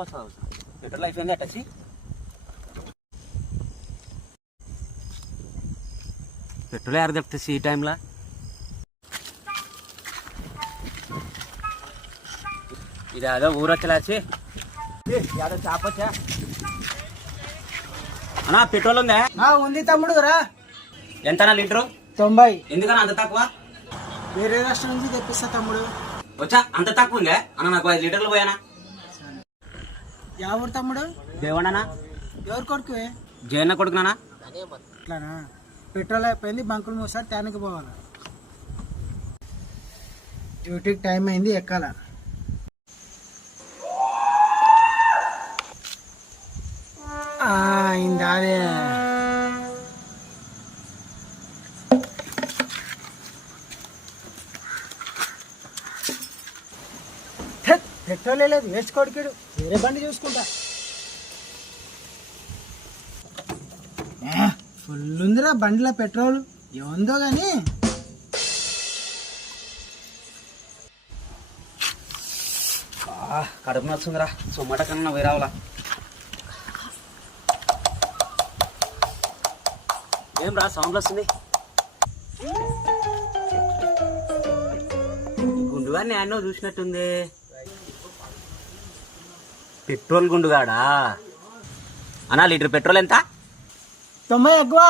వస్తుంది పెట్రోల్ అయిపోయింది అట్టచ్చి పెట్రోల్ ఎవరు చెప్తే ఈ టైంలో ఇది అదో ఊరొచ్చలాచి యాదో చాపచ్చా అన్నా పెట్రోల్ ఉందా ఉంది తమ్ముడు రా. ఎంతనా లీటరు? 90. ఎందుకన్నా అంత తక్కువ? వేరే రాష్ట్రం నుంచి తెప్పిస్తా తమ్ముడు. వచ్చా అంత తక్కువ ఉందే అన్న? నాకు 5 లీటర్లు పోయానా. ఎవరు తమ్ముడు? దేవన్నా. ఎవరు కొడుకువే? జయన్న కొడుకునా. అట్లానా? పెట్రోల్ అయిపోయింది, బంకులు మూసారి ట్యానికి పోవాలి. డ్యూటీకి టైం అయింది, ఎక్కాల. అయిందా? అదే పెట్రోల్ లేదు, వేసుకోడికాడు. వేరే బండి చూసుకుంటా. ఫుల్ ఉందిరా బండిలో పెట్రోల్. ఏముందో గాని కడుపు నచ్చుందిరా. సొమ్మట కన్నా పోయి రావాలా. ఏం రా సౌండ్ వస్తుంది? గుండుగాన్ని అన్నో చూసినట్టుంది. పెట్రోల్ గుండుగాడా? అన్నా లీటర్ పెట్రోల్ ఎంత? 90 ఎక్కువ.